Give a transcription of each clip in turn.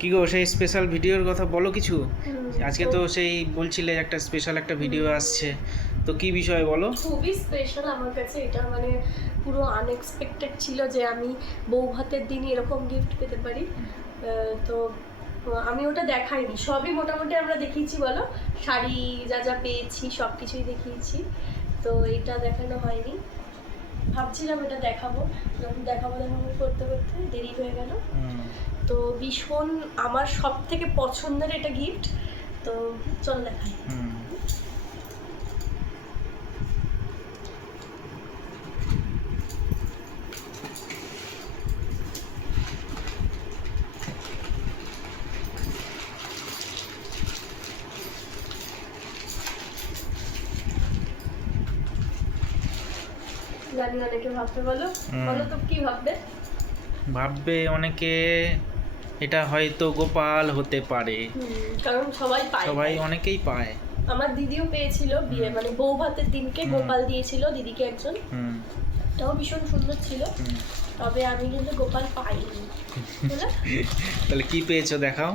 কি গো সেই স্পেশাল ভিডিওর কথা বলো কিছু। আজকে তো সেই বলছিলে একটা স্পেশাল একটা ভিডিও আসছে, তো কি বিষয় বলো। খুবই স্পেশাল আমার কাছে এটা, মানে পুরো আনএক্সপেক্টেড ছিল যে আমি বউ ভাতের দিন এরকম গিফট পেতে পারি। তো আমি ওটা দেখাইনি, সবই মোটামুটি আমরা দেখিয়েছি বলো, শাড়ি যা যা পেয়েছি সব কিছুই দেখিয়েছি, তো এটা দেখানো হয়নি। ভাবছিলাম এটা দেখাবো, যখন দেখাবো করতে করতে দেরি হয়ে গেল। তো ভীষণ আমার সব থেকে পছন্দের এটা গিফট, তো চল দেখাই। জানি অনেকে ভাবতে, বলো বলো তো কি ভাববে। ভাববে অনেকে এটা হয়তো গোপাল হতে পারে, কারণ সবাই পায়, সবাই অনেকেই পায়। আমার দিদিও পেয়েছিল বিয়ে মানে বউ ভাতের দিনকে গোপাল দিয়েছিল দিদিকে একজন, এটাও ভীষণ সুন্দর ছিল, তবে আমি কিন্তু গোপাল পাইনি। তাহলে কি পেয়েছো দেখাও।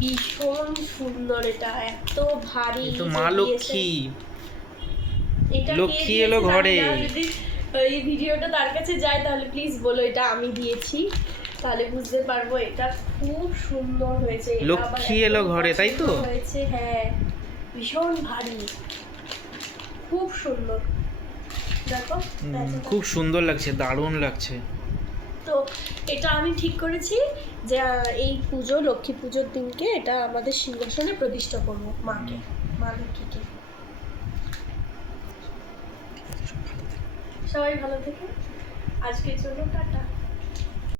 ভীষণ সুন্দর, এটা এত ভারী, তো মা লক্ষ্মী, এটা লক্ষ্মী এলো ঘরে। যদি এই ভিডিওটা তার কাছে যায় তাহলে প্লিজ বলো এটা আমি দিয়েছি, তাহলে বুঝতে পারবো। এটা খুব সুন্দর হয়েছে, লক্ষ্মী এলো ঘরে, তাই তো হয়েছে। হ্যাঁ, ভীষণ ভারী, খুব সুন্দর, দেখো খুব সুন্দর লাগছে, দারুণ লাগছে। তো এটা আমি ঠিক করেছি যে এই পুজো, লক্ষ্মী পুজোর দিনকে এটা আমাদের সিংহাসনে প্রতিষ্ঠা করবো মাকে, মা লক্ষ্মীকে। সবাই ভালো থেকে আজকের জন্য টাটা।